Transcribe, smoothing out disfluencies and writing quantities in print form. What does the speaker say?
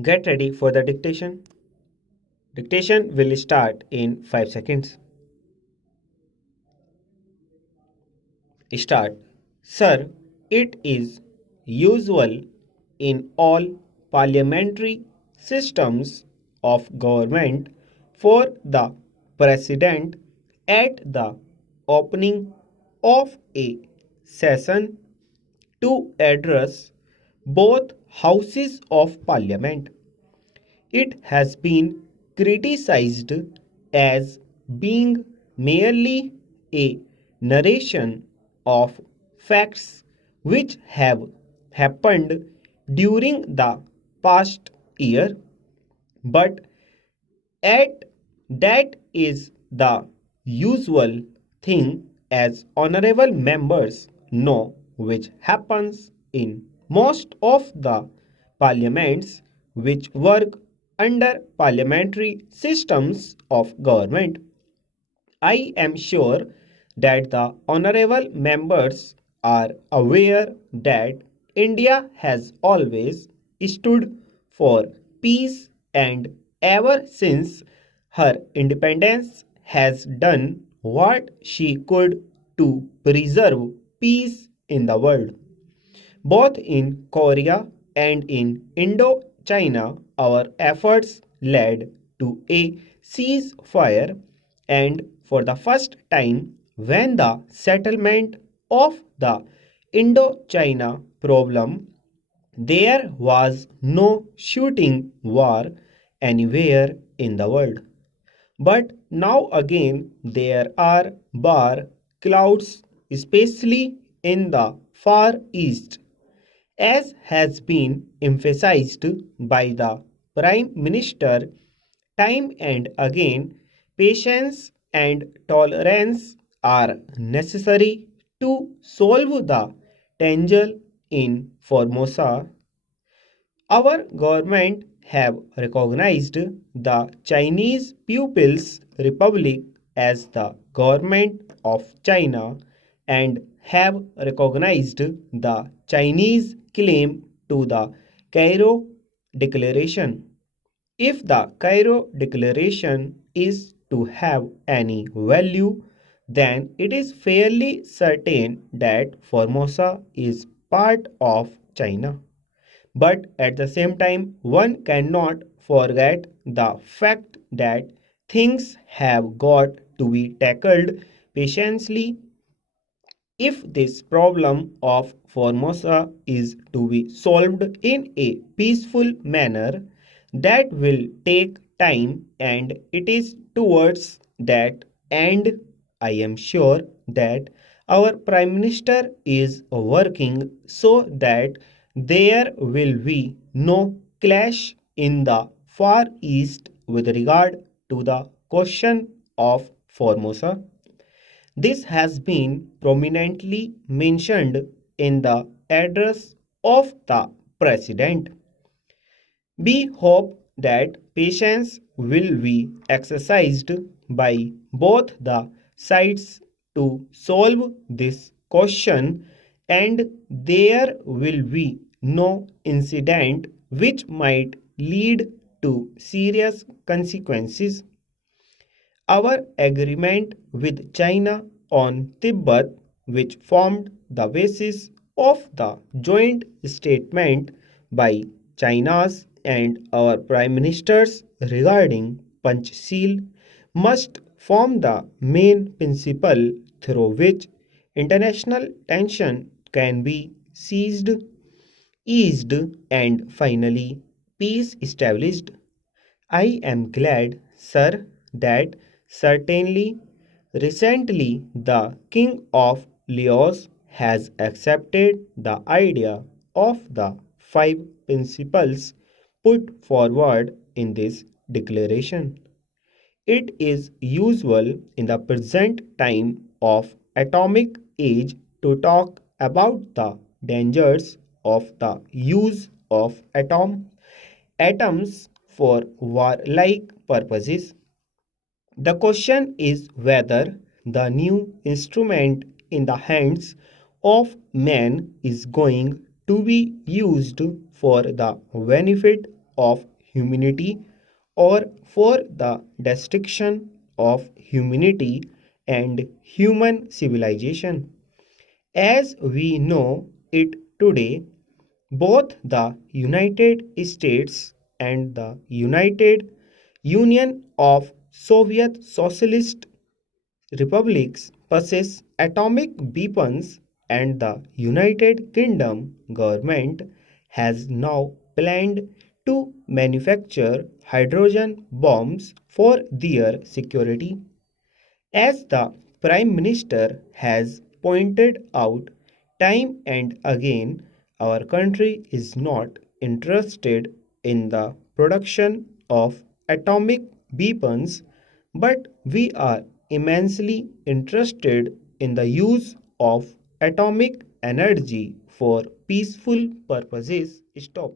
Get ready for the dictation. Dictation will start in 5 seconds. Start. Sir, it is usual in all parliamentary systems of government for the president at the opening of a session to address both houses of parliament. It has been criticized as being merely a narration of facts which have happened during the past year, but at that is the usual thing, as honorable members know, which happens in most of the parliaments which work under parliamentary systems of government. I am sure that the honorable members are aware that India has always stood for peace, and ever since her independence has done what she could to preserve peace in the world. Both in Korea and in Indo-China, our efforts led to a ceasefire, and for the first time, when the settlement of the Indo-China problem, there was no shooting war anywhere in the world. But now again there are bar clouds, especially in the Far East, as has been emphasized by the Prime Minister time and again. Patience and tolerance are necessary to solve the tangle in Formosa. Our government have recognized the Chinese People's Republic as the government of China and have recognized the Chinese claim to the Cairo Declaration. If the Cairo Declaration is to have any value, then it is fairly certain that Formosa is part of China. But at the same time, one cannot forget the fact that things have got to be tackled patiently. If this problem of Formosa is to be solved in a peaceful manner, that will take time, and it is towards that end I am sure that our Prime Minister is working so that there will be no clash in the Far East with regard to the question of Formosa. This has been prominently mentioned in the address of the President. We hope that patience will be exercised by both the sides to solve this question, and there will be no incident which might lead to serious consequences. Our agreement with China on Tibet, which formed the basis of the joint statement by China's and our Prime Ministers regarding Panchsheel, must form the main principle through which international tension can be seized, eased, and finally peace established. I am glad, sir, that certainly recently the King of Laos has accepted the idea of the five principles put forward in this declaration. It is usual in the present time of atomic age to talk about the dangers of the use of atoms for warlike purposes. The question is whether the new instrument in the hands of man is going to be used for the benefit of humanity or for the destruction of humanity and human civilization. As we know it today, both the United States and the United Union of Soviet Socialist Republics possess atomic weapons, and the United Kingdom government has now planned to manufacture hydrogen bombs for their security. As the Prime Minister has pointed out time and again, our country is not interested in the production of atomic weapons, but we are immensely interested in the use of atomic energy for peaceful purposes. Stop.